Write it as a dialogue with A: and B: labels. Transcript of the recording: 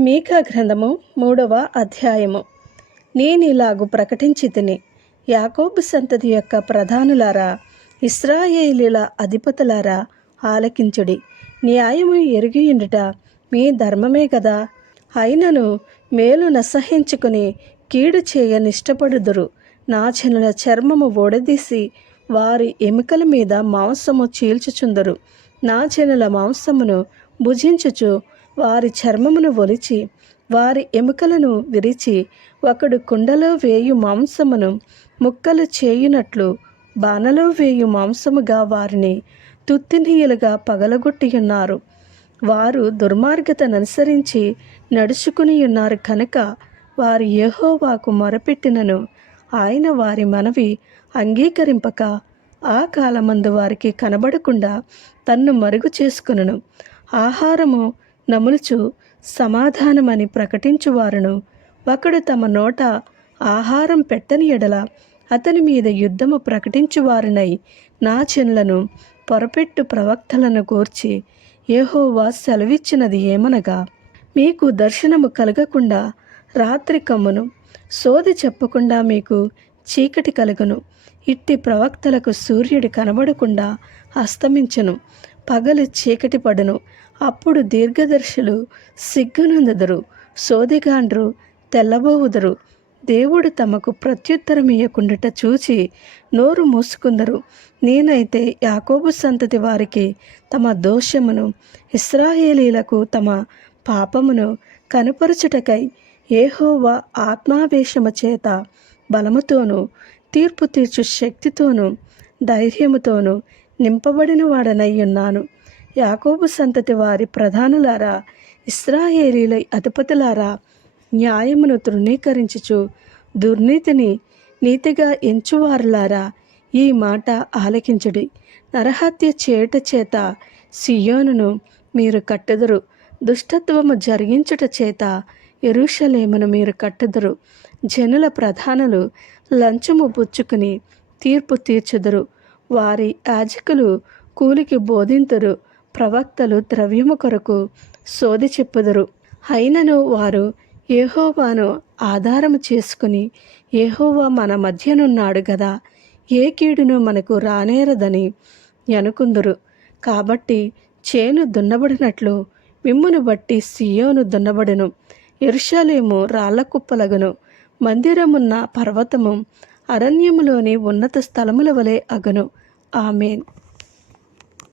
A: మీకా గ్రంథము మూడవ అధ్యాయము. నేనిలాగు ప్రకటించి తిని యాకోబు సంతతి యొక్క ప్రధానులారా ఇస్రాయేలీల అధిపతులారా ఆలకించుడి. న్యాయము ఎరిగియుండుట మీ ధర్మమే కదా అయినను మేలు నసహించుకుని కీడు చేయ నిష్టపడుదురు. నా చెనుల చర్మము ఓడదీసి వారి ఎముకల మీద మాంసము చీల్చుచుందరు. నా చెనుల మాంసమును భుజించుచు వారి చర్మమును ఒలిచి వారి ఎముకలను విరిచి ఒకడు కుండలో వేయు మాంసమును ముక్కలు చేయునట్లు బాణలో వేయు మాంసముగా వారిని తుత్తినీయులుగా పగలగొట్టి ఉన్నారు వారు దుర్మార్గతననుసరించి నడుచుకుని ఉన్నారు కనుక వారు యహోవాకు మొరపెట్టినను. ఆయన వారి మనవి అంగీకరింపక ఆ కాలమందు వారికి కనబడకుండా తన్ను మరుగు చేసుకును ఆహారము నములుచు సమాధానమని ప్రకటించువారును. ఒకడు తమ నోట ఆహారం పెట్టని ఎడల అతని మీద యుద్ధము ప్రకటించువారినై నా చెన్లను పొరపెట్టు ప్రవక్తలను గూర్చి ఏహోవా సెలవిచ్చినది ఏమనగా మీకు దర్శనము కలగకుండా రాత్రి కమ్మును సోది చెప్పకుండా మీకు చీకటి కలుగును ఇట్టి ప్రవక్తలకు సూర్యుడు కనబడకుండా అస్తమించను. పగలు చీకటి పడును. అప్పుడు దీర్ఘదర్శులు సిగ్గునందుదురు. సోదిగాండ్రు తెల్లబోవుదరు. దేవుడు తమకు ప్రత్యుత్తరం ఇయ్యకుండుట చూచి నోరు మూసుకుందరు. నేనైతే యాకోబు సంతతి వారికి తమ దోషమును ఇస్రాయేలీలకు తమ పాపమును కనుపరచుటకై ఏహోవా ఆత్మావేశము చేత బలముతోనూ తీర్పు తీర్చు శక్తితోనూ ధైర్యముతోనూ నింపబడిన వాడనయ్యున్నాను. యాకోబు సంతతి వారి ప్రధానులారా ఇస్రాయేలీల అధిపతులారా న్యాయమును తృణీకరించుచు దుర్నీతిని నీతిగా ఎంచువారులారా ఈ మాట ఆలకించుడి. నరహత్య చేయుట చేత సియోనును మీరు కట్టుదురు. దుష్టత్వము జరిగించుట చేత ఎరుషలేమును మీరు కట్టుదురు. జనుల ప్రధానులు లంచము పుచ్చుకుని తీర్పు తీర్చుదురు. వారి యాజకులు కూలికి బోధింతురు ప్రవక్తలు ద్రవ్యము కొరకు సోది చెప్పుదురు. అయినను వారు ఏహోవాను ఆధారము చేసుకుని ఏహోవా మన మధ్యనున్నాడు గదా ఏ కీడును మనకు రానేరదని అనుకుందురు కాబట్టి చేను దున్నబడినట్లు మిమ్మును బట్టి సియోను దున్నబడును ఎరుషలేము రాళ్ళ కుప్పలగును మందిరమున్న పర్వతము అరణ్యములోని ఉన్నత స్థలముల వలె అగను. ఆమెన్.